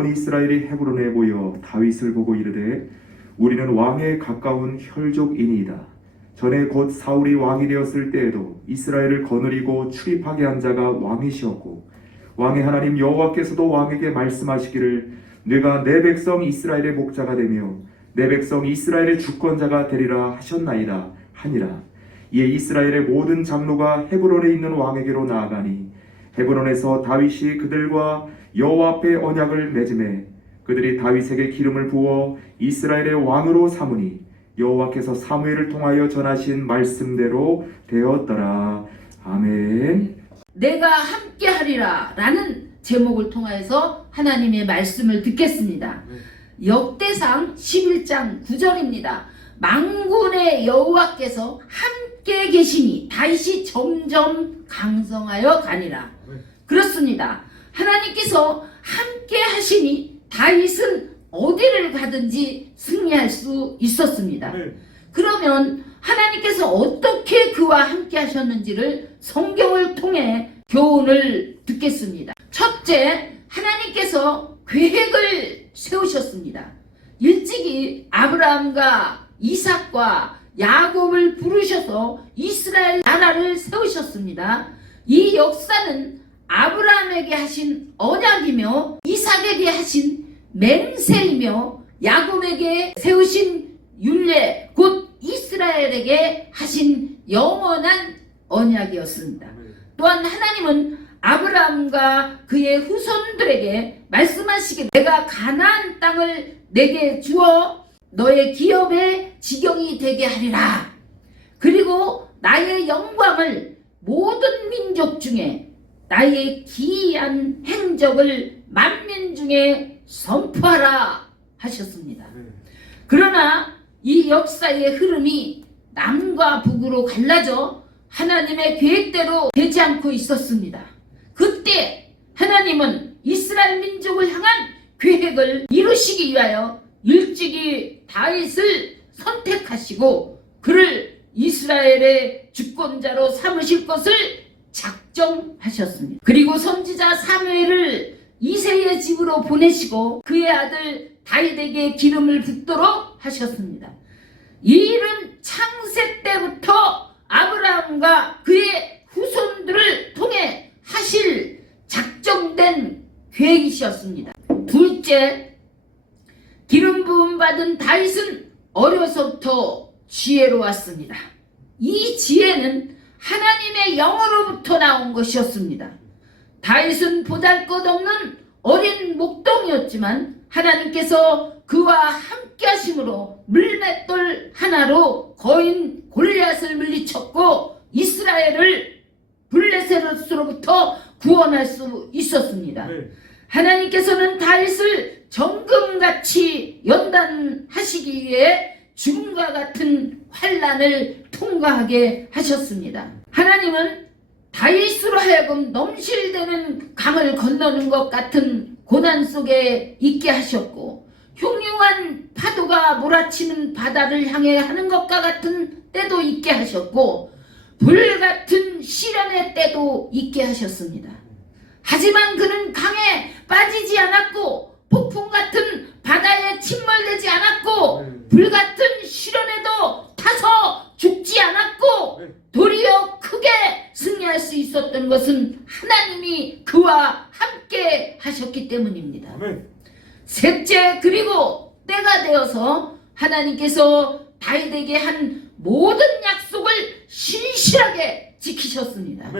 온 이스라엘이 헤브론에 모여 다윗을 보고 이르되 우리는 왕에 가까운 혈족이니이다. 전에 곧 사울이 왕이 되었을 때에도 이스라엘을 거느리고 출입하게 한 자가 왕이시었고 왕의 하나님 여호와께서도 왕에게 말씀하시기를 네가 내 백성 이스라엘의 목자가 되며 내 백성 이스라엘의 주권자가 되리라 하셨나이다 하니라. 이에 이스라엘의 모든 장로가 헤브론에 있는 왕에게로 나아가니 헤브론에서 다윗이 그들과 여호와 앞에 언약을 맺음에 그들이 다윗에게 기름을 부어 이스라엘의 왕으로 삼으니 여호와께서 사무엘을 통하여 전하신 말씀대로 되었더라. 아멘. 내가 함께하리라 라는 제목을 통해서 하나님의 말씀을 듣겠습니다. 역대상 11장 9절입니다. 만군의 여호와께서 함께 계시니 다윗이 점점 강성하여 가니라. 그렇습니다. 하나님께서 함께 하시니 다윗은 어디를 가든지 승리할 수 있었습니다. 그러면 하나님께서 어떻게 그와 함께 하셨는지를 성경을 통해 교훈을 듣겠습니다. 첫째, 하나님께서 계획을 세우셨습니다. 일찍이 아브라함과 이삭과 야곱을 부르셔서 이스라엘 나라를 세우셨습니다. 이 역사는 아브라함에게 하신 언약이며 이삭에게 하신 맹세이며 야곱에게 세우신 율례 곧 이스라엘에게 하신 영원한 언약이었습니다. 또한 하나님은 아브라함과 그의 후손들에게 말씀하시기를 내가 가나안 땅을 내게 주어 너의 기업의 지경이 되게 하리라. 그리고 나의 영광을 모든 민족 중에 나의 기이한 행적을 만민 중에 선포하라 하셨습니다. 그러나 이 역사의 흐름이 남과 북으로 갈라져 하나님의 계획대로 되지 않고 있었습니다. 그때 하나님은 이스라엘 민족을 향한 계획을 이루시기 위하여 일찍이 다윗을 선택하시고 그를 이스라엘의 주권자로 삼으실 것을 작정하셨습니다. 그리고 선지자 사무엘을 이새의 집으로 보내시고 그의 아들 다윗에게 기름을 붓도록 하셨습니다. 이 일은 창세 때부터 아브라함과 그의 후손들을 통해 하실 작정된 계획이셨습니다. 둘째, 기름 부음 받은 다윗은 어려서부터 지혜로웠습니다. 이 지혜는 하나님의 영으로부터 나온 것이었습니다. 다윗은 보잘것없는 어린 목동이었지만 하나님께서 그와 함께 하심으로 물맷돌 하나로 거인 골리앗을 물리쳤고 이스라엘을 블레셋으로부터 구원할 수 있었습니다. 하나님께서는 다윗을 정금같이 연단하시기 위해 죽음과 같은 환난을 통과하게 하셨습니다. 하나님은 다윗으로 하여금 넘실대는 강을 건너는 것 같은 고난 속에 있게 하셨고 흉흉한 파도가 몰아치는 바다를 향해 하는 것과 같은 때도 있게 하셨고 불같은 시련의 때도 있게 하셨습니다. 하지만 그는 강에 빠지지 않았고 폭풍 같은 바다에 침몰되지 않았고 불같은 시련에도 타서 죽지 않았고 도리어 크게 승리할 수 있었던 것은 하나님이 그와 함께 하셨기 때문입니다. 셋째, 그리고 때가 되어서 하나님께서 다윗에게 한 모든 약속을 신실하게 지키셨습니다.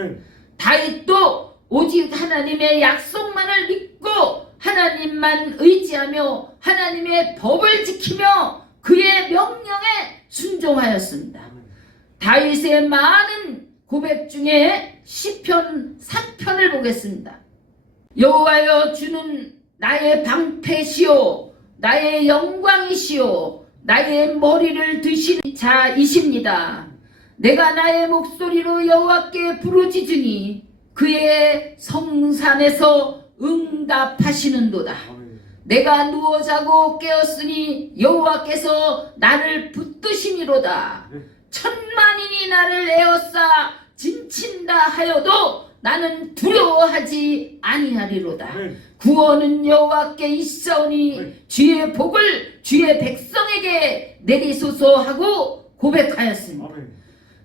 다윗도 오직 하나님의 약속만을 믿고 하나님만 의지하며 하나님의 법을 지키며 그의 명령에 순종하였습니다. 다윗의 많은 고백 중에 시편 3편을 보겠습니다. 여호와여, 주는 나의 방패시오 나의 영광이시오 나의 머리를 드시는 자이십니다. 내가 나의 목소리로 여호와께 부르짖으니 그의 성산에서 응답하시는도다. 내가 누워 자고 깨었으니 여호와께서 나를 붙드시미로다. 천만인이 나를 에워싸 진친다 하여도 나는 두려워하지 아니하리로다. 구원은 여호와께 있사오니 주의 복을 주의 백성에게 내리소서 하고 고백하였습니다.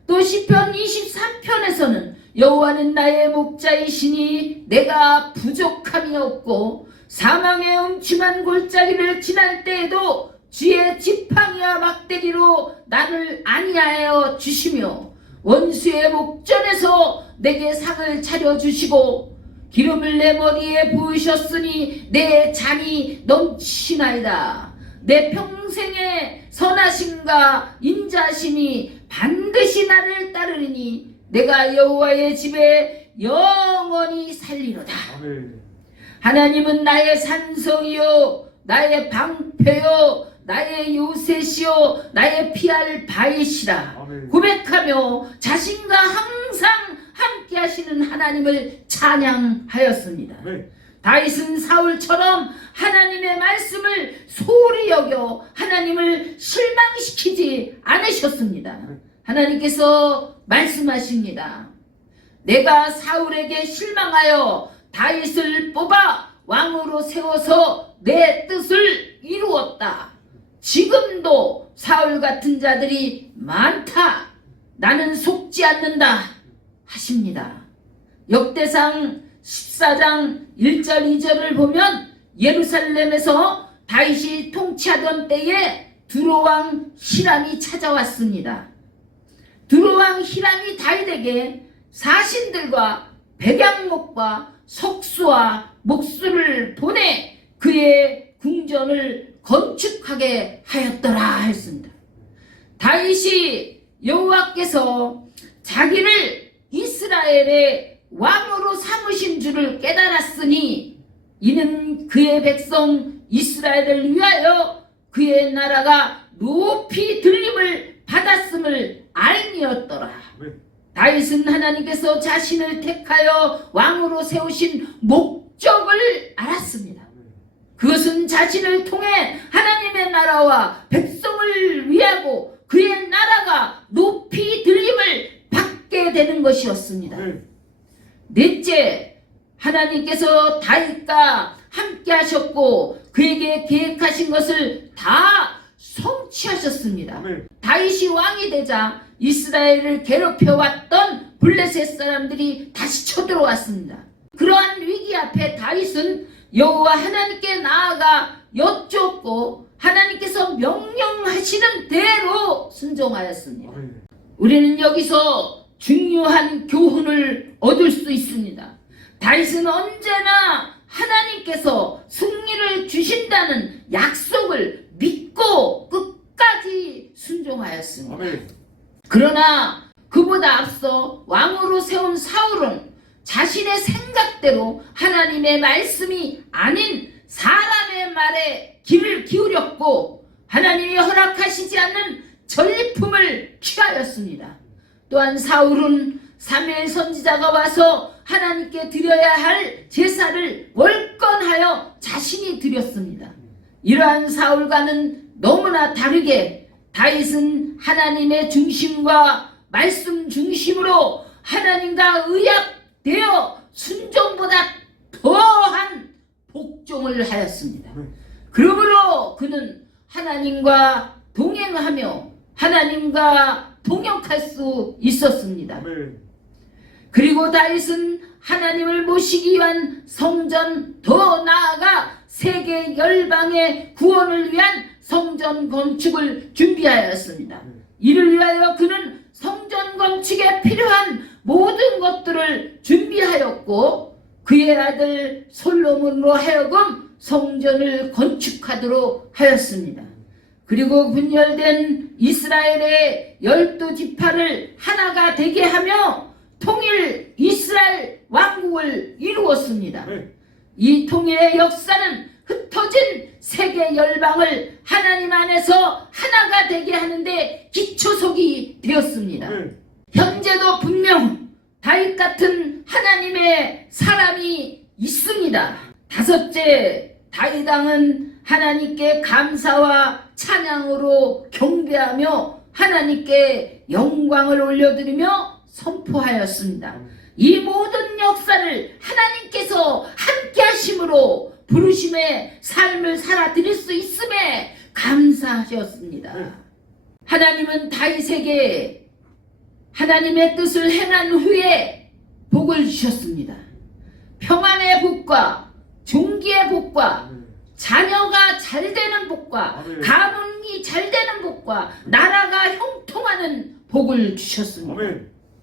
또 시편 23편에서는 여호와는 나의 목자이시니 내가 부족함이 없고 사망의 음침한 골짜기를 지날 때에도 주의 지팡이와 막대기로 나를 안위하여 주시며 원수의 목전에서 내게 상을 차려주시고 기름을 내 머리에 부으셨으니 내 잔이 넘치나이다. 내 평생의 선하심과 인자심이 반드시 나를 따르리니 내가 여호와의 집에 영원히 살리로다. 하나님은 나의 산성이요 나의 방패요 나의 요새시요 나의 피할 바이시라 고백하며 자신과 항상 함께 하시는 하나님을 찬양하였습니다. 다윗은 사울처럼 하나님의 말씀을 소홀히 여겨 하나님을 실망시키지 않으셨습니다. 하나님께서 말씀하십니다. 내가 사울에게 실망하여 다윗을 뽑아 왕으로 세워서 내 뜻을 이루었다. 지금도 사울 같은 자들이 많다. 나는 속지 않는다 하십니다. 역대상 14장 1절 2절을 보면 예루살렘에서 다윗이 통치하던 때에 두로왕 히람이 찾아왔습니다. 두로왕 히람이 다윗에게 사신들과 백양목과 석수와 목수를 보내 그의 궁전을 건축하게 하였더라 했습니다. 다윗이 여호와께서 자기를 이스라엘의 왕으로 삼으신 줄을 깨달았으니 이는 그의 백성 이스라엘을 위하여 그의 나라가 높이 들림을 받았음을 알미였더라. 다윗은 하나님께서 자신을 택하여 왕으로 세우신 목적을 알았습니다. 그것은 자신을 통해 하나님의 나라와 백성을 위하고 그의 나라가 높이 들림을 받게 되는 것이었습니다. 넷째, 하나님께서 다윗과 함께 하셨고 그에게 계획하신 것을 다 성취하셨습니다. 다윗이 왕이 되자 이스라엘을 괴롭혀왔던 블레셋 사람들이 다시 쳐들어왔습니다. 그러한 위기 앞에 다윗은 여호와 하나님께 나아가 여쭙고 하나님께서 명령하시는 대로 순종하였습니다. 우리는 여기서 중요한 교훈을 얻을 수 있습니다. 다윗은 언제나 하나님께서 승리를 주신다는 약속을 믿고 끝까지 순종하였습니다. 그러나 그보다 앞서 왕으로 세운 사울은 자신의 생각대로 하나님의 말씀이 아닌 사람의 말에 귀를 기울였고 하나님이 허락하시지 않는 전리품을 취하였습니다. 또한 사울은 사무엘 선지자가 와서 하나님께 드려야 할 제사를 월권하여 자신이 드렸습니다. 이러한 사울과는 너무나 다르게 다윗은 하나님의 중심과 말씀 중심으로 하나님과 의합되어 순종보다 더한 복종을 하였습니다. 그러므로 그는 하나님과 동행하며 하나님과 동역할 수 있었습니다. 그리고 다윗은 하나님을 모시기 위한 성전, 더 나아가 세계 열방의 구원을 위한 성전 건축을 준비하였습니다. 이를 위하여 그는 성전 건축에 필요한 모든 것들을 준비하였고 그의 아들 솔로몬으로 하여금 성전을 건축하도록 하였습니다. 그리고 분열된 이스라엘의 12지파를 하나가 되게 하며 통일 이스라엘 왕국을 이루었습니다. 이 통일의 역사는 흩어진 세계 열방을 하나님 안에서 하나가 되게 하는데 기초석이 되었습니다. 현재도 분명 다윗 같은 하나님의 사람이 있습니다. 다섯째, 다윗 왕은 하나님께 감사와 찬양으로 경배하며 하나님께 영광을 올려드리며 선포하였습니다. 이 모든 역사를 하나님께서 함께 하심으로 부르심의 삶을 살아드릴 수 있음에 감사하셨습니다. 하나님은 다윗에게 하나님의 뜻을 행한 후에 복을 주셨습니다. 평안의 복과 종기의 복과 자녀가 잘 되는 복과 가문이 잘 되는 복과 나라가 형통하는 복을 주셨습니다.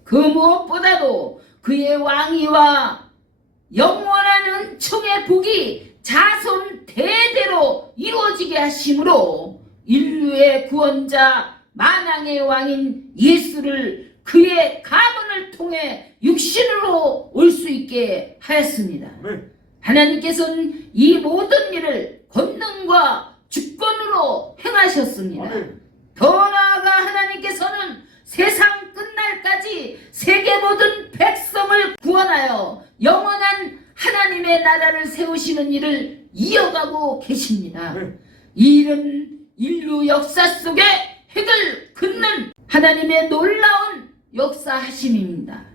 그 무엇보다도 그의 왕위와 영원한 은총의 복이 자손 대대로 이루어지게 하심으로 인류의 구원자 만왕의 왕인 예수를 그의 가문을 통해 육신으로 올 수 있게 하였습니다. 하나님께서는 이 모든 일을 권능과 주권으로 행하셨습니다. 더 나아가 하나님께서는 세상 끝날까지 세계 모든 백성을 구원하여 영원한 하나님의 나라를 세우시는 일을 이어가고 계십니다. 이 일은 인류 역사 속에 획을 긋는 하나님의 놀라운 역사하심입니다.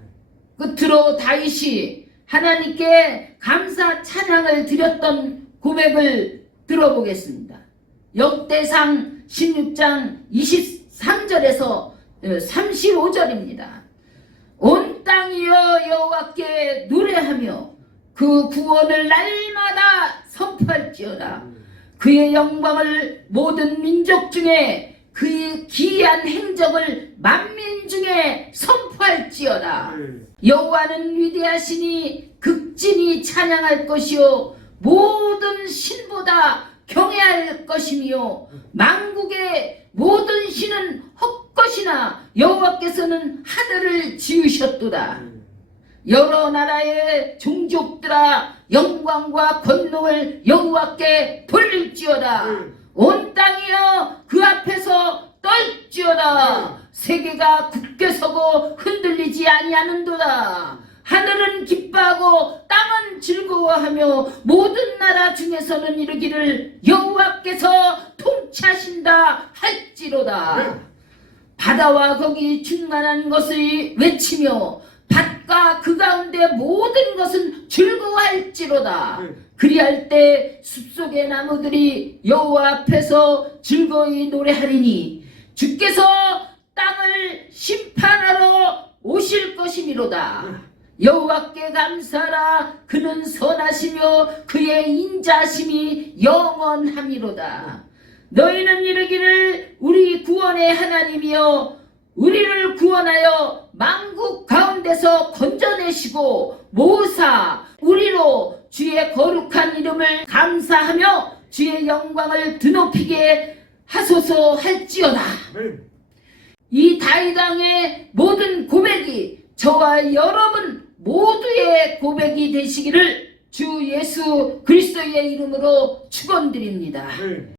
끝으로 다윗이 하나님께 감사 찬양을 드렸던 고백을 들어보겠습니다. 역대상 16장 23절에서 35절입니다. 온 땅이여 여호와께 노래하며 그 구원을 날마다 선포할지어다. 그의 영광을 모든 민족 중에 그의 기이한 행적을 만민 중에 선포할지어다. 여호와는 위대하시니 극진히 찬양할 것이요 모든 신보다 경외할 것이며 만국의 모든 신은 헛것이나 여호와께서는 하늘을 지으셨도다. 여러 나라의 종족들아 영광과 권능을 여호와께 돌릴지어다. 온 땅이여 그 앞에서 떨지어다. 세계가 굳게 서고 흔들리지 아니하는도다. 하늘은 기뻐하고 땅은 즐거워하며 모든 나라 중에서는 이르기를 여호와께서 통치하신다 할지로다. 바다와 거기 충만한 것을 외치며 밭과 그 가운데 모든 것은 즐거워할지로다. 그리할 때 숲속의 나무들이 여호와 앞에서 즐거이 노래하리니 주께서 땅을 심판하러 오실 것이미로다. 여호와께 감사하라. 그는 선하시며 그의 인자심이 영원함이로다. 너희는 이르기를 우리 구원의 하나님이여 우리를 구원하여 만국 가운데서 건져내시고 모사 우리로 주의 거룩한 이름을 감사하며 주의 영광을 드높이게 하소서 할지어다. 이 다윗 왕의 모든 고백이 저와 여러분 모두의 고백이 되시기를 주 예수 그리스도의 이름으로 축원드립니다.